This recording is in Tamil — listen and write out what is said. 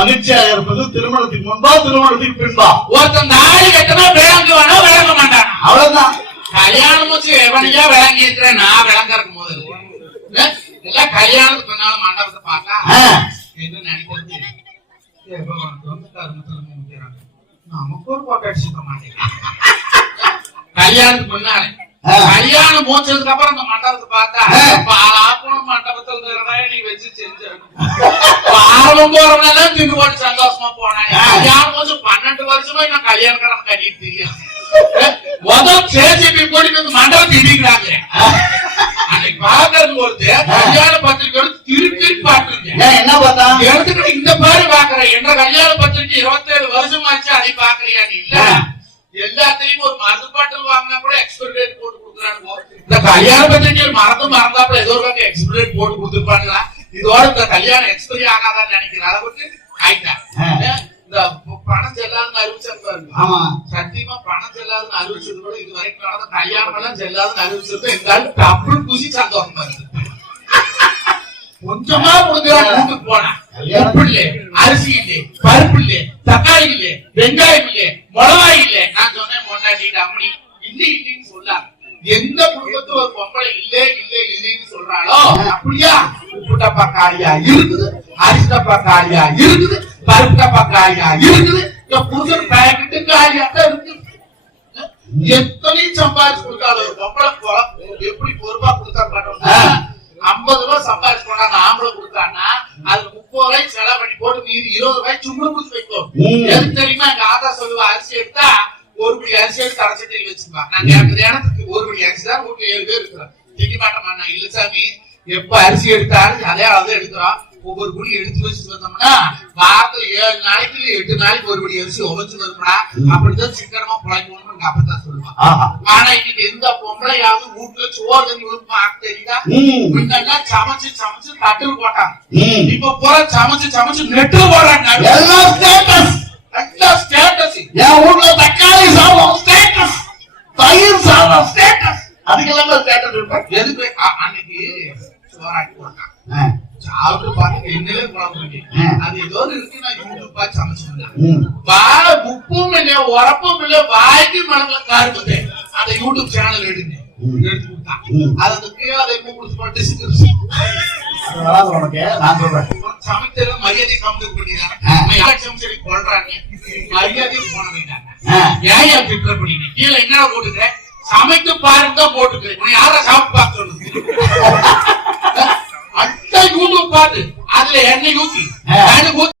மகிழ்ச்சியாக இருப்பது திருமணத்துக்கு முன்பா திருமணத்துக்கு பின்பா? ஒருத்தன் தாலி கட்டினா விளங்குவானா விளங்க மாட்டானா? அவ்வளவுதான். கல்யாணம் வச்சு எவனையா விளங்கி இருக்கிறேன் நான் விளங்கறக்கு போது எல்லாம் கல்யாணத்துக்கு பின்னால மண்டபத்தை பார்த்தா என்ன நினைக்கிறது நமக்கு ஒரு போட்டோ அடிச்சுக்க மாட்டேங்க. கல்யாணத்துக்கு முன்னாலே கல்யாணம் முடிச்சதுக்கு அப்புறம் இந்த மண்டபத்தை பார்த்தா பாலாப்பணம் மண்டபத்துல நீ வச்சு செஞ்சிடணும். ஆர்வம் போறவனெல்லாம் தின்னு போட்டு சந்தோஷமா போனேன். கல்யாணம் முடிச்சு 12 வருஷமா நான் கல்யாணக்காரன் கட்டிட்டு தெரியும். முதல் சேஜிபி போட்டு இந்த மண்டபத்தை இடிக்கிறாங்க. அன்னைக்கு பாக்குறது பொறுத்து கல்யாண பத்திரிக்கை திருப்பி பாத்துருக்கேன். என்ன பார்த்தா எடுத்துக்கிட்டு இந்த மாதிரி பாக்குறேன். என்ற கல்யாண பத்திரிக்கை 27 வருஷம் ஆச்சு அதை பாக்குறியா? நீ இல்ல எல்லாத்தையும் ஒரு மருந்து பாட்டில் வாங்கினா கூட எக்ஸ்பைரி டேட் போட்டு கொடுக்குறாங்க. இந்த கல்யாண பத்திரிகையில் மறந்தாப்புல ஏதோ ஒரு எக்ஸ்பைரி டேட் போட்டு கொடுத்துருப்பாங்களா? இதோட இந்த கல்யாணம் எக்ஸ்பைரி ஆகாதான்னு நினைக்கிறேன். அளவுக்கு ஆயிட்டேன். இந்த பணம் செல்லாதுன்னு அறிவிச்சிருப்பாரு. சத்தியமா பணம் செல்லாதுன்னு அறிவிச்சது கூட இது வரைக்கும் நடந்த கல்யாணம் எல்லாம் செல்லாதுன்னு அறிவிச்சிருந்தா எங்காலும் டப்புன்னு குசி சந்தோஷமா இருக்கு. கொஞ்சமா கொடுக்குறாங்க. வீட்டுக்கு போனா உப்பு இல்ல, அரிசி இல்ல, பருப்பு இல்ல, தக்காளி இல்ல, வெங்காயம் இல்ல, மிளகாய் இல்ல. நான் சொன்னேன் பொண்டாட்டிட்டு அம்மனி இல்ல இல்லைன்னு சொல்லாங்க. எந்த குடும்பத்துல ஒரு பொம்பளை இல்ல இல்ல இல்லைன்னு சொல்றாளோ அப்படியா உப்பு டப்பா காலியா இருக்குது, அரிசி டப்பா காலியா இருக்குது, பருப்பு டப்பா காலியா இருக்குது, புதுசு பேக்கெட்டு காலியா தான் இருக்கு. எத்தனையும் சம்பாதிச்சு கொடுக்காத ஒரு பொம்பளை எப்படி பொறுப்பா கொடுத்தா மாட்டோம். 50 ரூபாய் சம்பாதிச்சு கொண்டாங்க ஆம்பளை கொடுத்தான்னா அது 30 ரூபாய் செலவு பண்ணி போட்டு மீதி 20 ரூபாய் சும்மா குடிச்சு வைக்கும். எதுக்கு தெரியுமா? எங்க ஆதா சொல்லுவா அரிசி எடுத்தா ஒரு படி அரிசி எடுத்து கரைச்சட்டில் வச்சுப்பா. நாங்க எனக்கு நேரத்துக்கு ஒரு படி அரிசி தான் வீட்டுல 7 பேர் இருக்கிறோம். திங்க மாட்டோமா? நான் இல்ல சாமி எப்ப அரிசி எடுத்தாலும் அதே அளவு எடுக்கிறோம். ஒவ்வொரு படி எடுத்து வச்சுட்டு வந்தோம்னா வாரத்துல 7 நாளைக்கு 8 நாளைக்கு ஒரு படி அரிசி உழைச்சு வரும்னா அப்படிதான் சிக்கனமா பிழைக்கணும்னு அப்பதான் சொல்லுவான். ஆனா இன்னைக்கு எந்த பொம்பளையாவது வீட்டுல சோறு தெரியுதா? முன்னா சமைச்சு சமைச்சு தட்டுல போட்டாங்க. இப்ப போற சமைச்சு சமைச்சு நெட்டு போடுறாங்க. எல்லாம் ஸ்டேட்டஸ். என் வீட்டுல தக்காளி சாதம் ஸ்டேட்டஸ், தயிர் சாதம் ஸ்டேட்டஸ். அதுக்கெல்லாம் ஸ்டேட்டஸ் இருப்பாங்க. எதுக்கு அன்னைக்கு சோறாக்கி போட்டாங்க. சாப்பிட்டு பார்த்து என்னவே குழம்பு அது ஏதோ இருக்கு. நான் யூடியூப் பார்த்து சமைச்சிருந்தேன். வாழ உப்பும் இல்ல உரப்பும் இல்ல வாய்க்கு மனதுல காருக்குது. அந்த யூடியூப் சேனல் எடுத்து கொடுத்தான். அது அந்த கீழே அதை கொடுத்து சமைக்கிறது மரியாதை கம்மி பண்ணிடுறாங்க. கொள்றாங்க மரியாதையை போன வேண்டாங்க. ஏன் பிப்ர பண்ணீங்க? கீழே என்ன போட்டுக்கிறேன் சமைக்க பாருங்க போட்டுக்கிறேன். யார சாப்பிட்டு பார்க்க சொல்லுங்க. அடுத்த யூடியூப் பார்த்து அதுல எண்ணெய் ஊத்தி